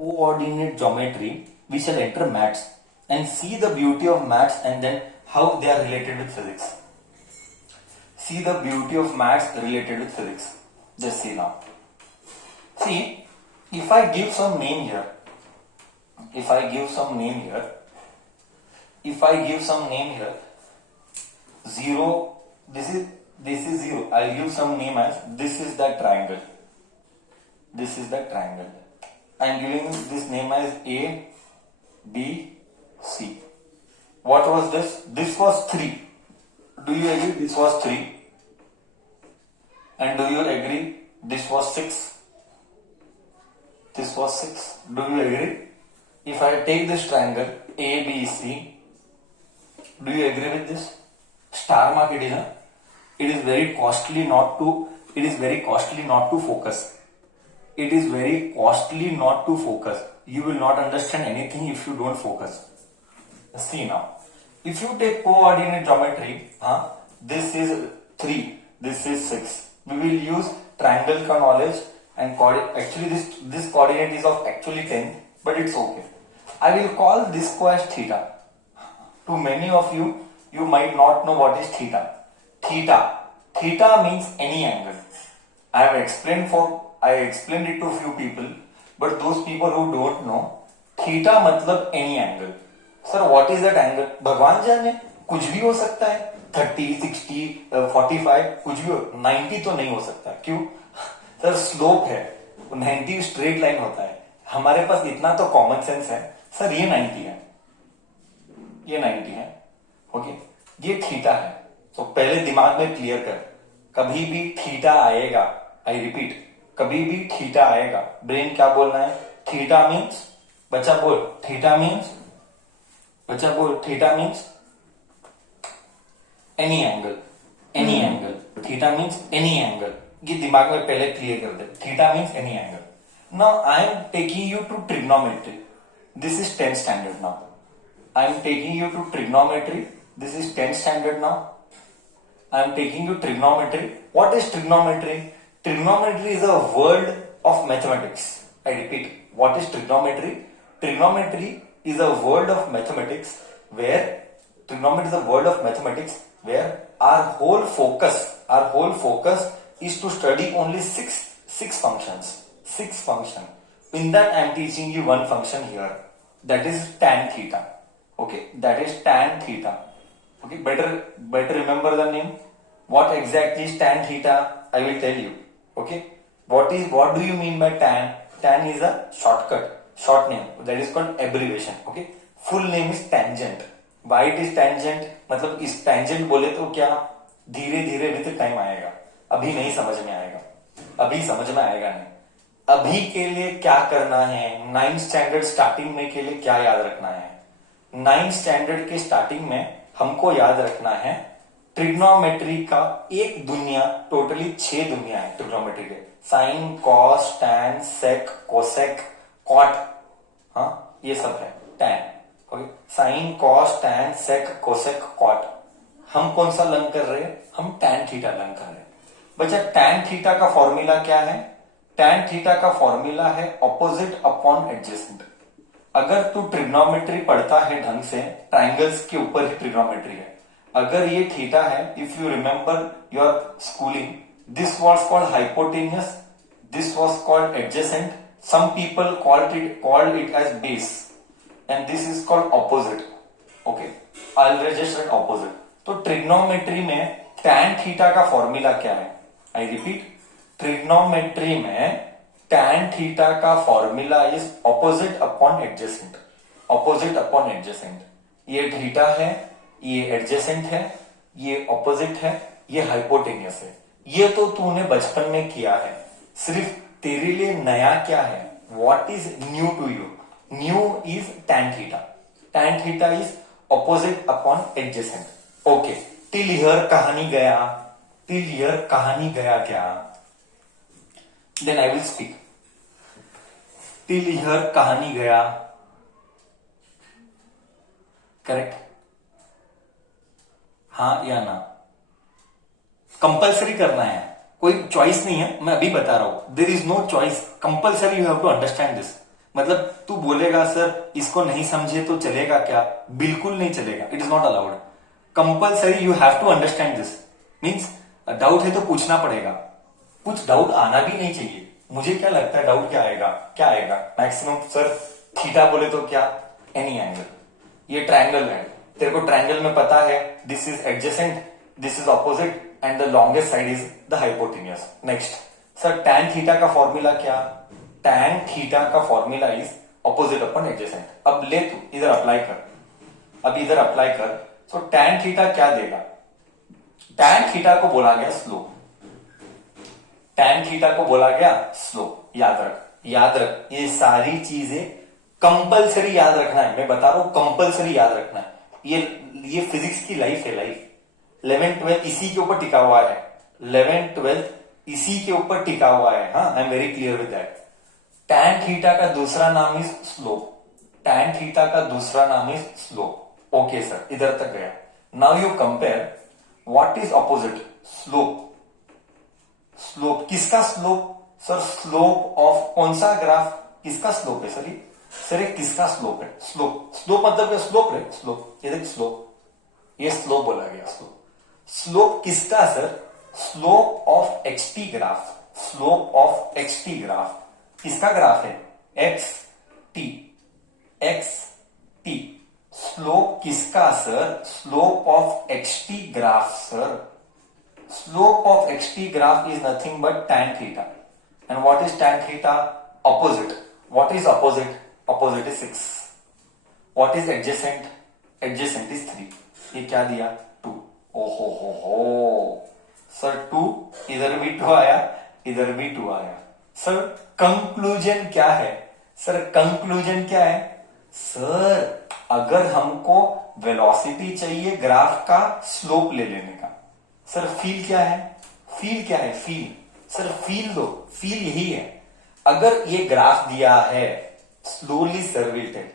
coordinate geometry, we shall enter maths and see the beauty of maths and then how they are related with physics. See the beauty of maths related with physics. Just see now. See, if I give some name here, if I give some name here, 0, this is 0. I'll give some name as this is the triangle. This is the triangle. I am giving this name as A, B, C. What was this? This was 3. Do you agree this was 3? And do you agree this was 6? This was 6. Do you agree? If I take this triangle A, B, C, do you agree with this? Star mark it is, huh? It is very costly not to focus. It is very costly not to focus. You will not understand anything if you don't focus. See now. If you take coordinate geometry, this is 3, this is 6. We will use triangle ka knowledge and actually this coordinate is of actually 10, but it's okay. I will call this co as theta. To many of you, you might not know what is theta. Theta means any angle. I explained it to few people, but those people who don't know, theta matlab any angle. Sir, what is that angle? भगवान जाने, कुछ भी हो सकता है. 30, 60, 45, कुछ भी हो. 90 तो नहीं हो सकता. क्यों? सर स्लोप है, 90 स्ट्रेट लाइन होता है. हमारे पास इतना तो कॉमन सेंस है. सर ये 90 है, ये 90 है. ओके, ये थीटा है. तो पहले दिमाग में क्लियर कर, कभी भी थीटा आएगा, आई रिपीट, कभी भी थीटा आएगा, ब्रेन क्या बोलना है? थीटा मीन्स, बच्चा बोल, theta means any angle. Theta means any angle. ये दिमाग में पहले क्लियर कर दे. Theta means any angle. Now I am taking you to trigonometry. This is 10th standard now. I am taking you to trigonometry. This is 10th standard now. I am taking you trigonometry. What is trigonometry? Trigonometry is a world of mathematics. I repeat, what is trigonometry? Trigonometry is a world of mathematics where our whole focus is to study only six functions. 6 functions. In that I am teaching you one function here. That is tan theta. Okay, that is tan theta. Okay, better remember the name. What exactly is tan theta? I will tell you. Okay, what do you mean by tan? Tan is a short name. That is called abbreviation. Okay, full name is tangent. Why it is tangent? मतलब इस tangent बोले तो क्या धीरे with time आएगा. अभी नहीं समझ में आएगा. नहीं. अभी के लिए क्या करना है? 9th स्टैंडर्ड स्टार्टिंग में के लिए क्या याद रखना है? 9th स्टैंडर्ड के स्टार्टिंग में हमको याद रखना है ट्रिग्नोमेट्री का एक दुनिया, टोटली 6 दुनिया है ट्रिग्नोमेट्री के. Sine, cos, tan, sec, cosec, cot. ये सब है tan. Okay, sine, cos, tan, sec, cosec, cot. हम कौन सा लर्न कर रहे हैं? हम टैन थीटा लर्न कर रहे हैं. बच्चा, टैन थीटा का फॉर्मूला क्या है? टैन थीटा का फॉर्मूला है ऑपोजिट अपॉन एडजेसेंट. अगर तू ट्रिग्नोमेट्री पढ़ता है ढंग से, ट्राइंगल्स के ऊपर ही ट्रिग्नोमेट्री है. अगर ये थीटा है, if you remember your schooling, this was called hypotenuse, this was called adjacent, some people called it as base, and this is called opposite. Okay, I will just write opposite. तो trigonometry में tan theta का formula क्या है? आई रिपीट, trigonometry में tan theta का formula is opposite upon adjacent. ये थीटा है, ये एडजेसेंट है, ये ऑपोजिट है, ये हाइपोटेन्यूस है. ये तो तूने बचपन में किया है. सिर्फ तेरे लिए नया क्या है? What is new to you? New is tan theta. tan theta is opposite upon adjacent. Okay, till here कहानी गया क्या? Then I will speak. Till here कहानी गया. करेक्ट? हाँ या ना? कंपल्सरी करना है, कोई चॉइस नहीं है. मैं अभी बता रहा हूं, there is no choice. Compulsory you have to understand this. मतलब तू बोलेगा सर इसको नहीं समझे तो चलेगा क्या? बिल्कुल नहीं चलेगा, it is not allowed. Compulsory you have to understand this. Means doubt है तो पूछना पड़ेगा, कुछ डाउट आना भी नहीं चाहिए। मुझे क्या लगता है डाउट क्या आएगा? क्या आएगा मैक्सिमम? सर थीटा बोले तो क्या? Any angle. ये ट्रायंगल है, तेरे को ट्रायंगल में पता है this is adjacent, this is opposite and the longest side is the hypotenuse. Next sir tan theta का फॉर्मूला क्या? टैन थीटा का formula is opposite upon adjacent. अब ले तू इधर अप्लाई कर, अब इधर अप्लाई कर। सो टैन थीटा क्या देगा? टैन थीटा को बोला गया स्लोप, टैन थीटा को बोला गया स्लोप। याद रख, याद रख, ये सारी चीजें कंपलसरी याद रखना है। मैं बता रहा हूं कंपलसरी याद रखना है। ये फिजिक्स की लाइफ है, लाइफ। 11th 12th इसी के ऊपर टिका हुआ है, 11th 12th इसी के ऊपर टिका हुआ है। हाँ, I am very clear with that. Tan theta का दूसरा नाम इज स्लोप, टैन थीटा का दूसरा नाम इज स्लोप। ओके सर, इधर तक गया। Now you compare what is opposite? Slope. Slope किसका स्लोप? सर स्लोप ऑफ कौन सा ग्राफ? किसका स्लोप है सर? ये सर ये किसका स्लोप है? स्लोप, स्लोप मतलब स्लोप है, स्लोप। ये देख स्लोप, ये स्लोप बोला गया स्लोप। स्लोप किसका sir? Slope of x t graph, slope of x t graph. किसका ग्राफ है? X t, x t. Slope किसका sir? Slope of x t graph sir. Slope of xt graph is nothing but tan theta. And what is tan theta? Opposite. What is opposite? Opposite is 6. What is adjacent? Adjacent is 3. ये क्या दिया? 2. ओहो हो sir 2, इधर भी 2 आया, इधर भी 2 आया। सर कंक्लूजन क्या है? सर कंक्लूजन क्या है? सर अगर हमको वेलोसिटी चाहिए ग्राफ का स्लोप ले लेने का, सर फील क्या है? फील क्या है? फील। सर फील दो, फील यही है। अगर ये ग्राफ दिया है, slowly sir will tell,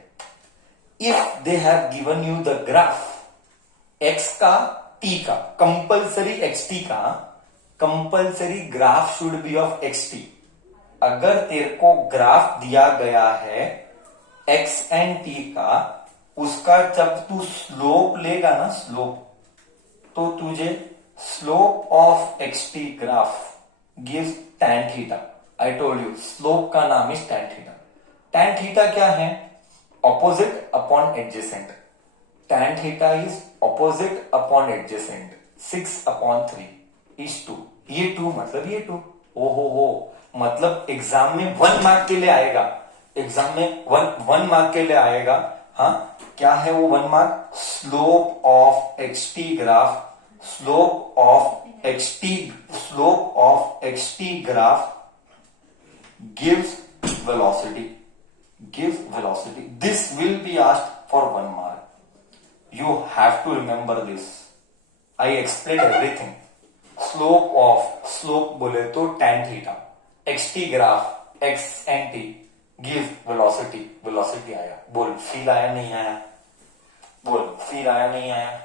if they have given you the graph X का टी का, कंपल्सरी एक्स टी का, compulsory graph should be of X T. अगर तेरे को ग्राफ दिया गया है एक्स एंड टी का, उसका जब तू स्लोप लेगा ना, स्लोप, तो तुझे slope of xt graph gives tan theta. I told you slope का नाम is tan theta. tan theta क्या है? Opposite upon adjacent. tan theta is opposite upon adjacent. 6/3 is 2। ये 2 मतलब ये 2। ओ हो, मतलब एग्जाम में 1 मार्क के लिए आएगा, एग्जाम में 1 मार्क के लिए आएगा। हाँ, क्या है वो 1 mark? Slope of xt graph, slope of xt graph gives velocity, gives velocity. This will be asked for 1 mark. You have to remember this. I explained everything. Slope बोले तो tan theta, xt graph x and t gives velocity, velocity आया। बोल feel आया नहीं आया? बोल feel आया नहीं आया?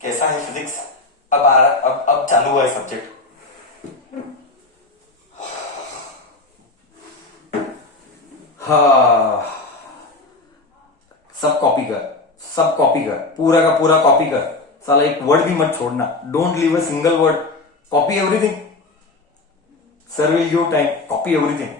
कैसा है फिजिक्स? अब आ रहा, अब चालू हुआ है सब्जेक्ट। हाँ, सब कॉपी कर, सब कॉपी कर, पूरा का पूरा कॉपी कर। साला एक वर्ड भी मत छोड़ना, don't leave a single word, copy everything. Sir will give time, copy everything.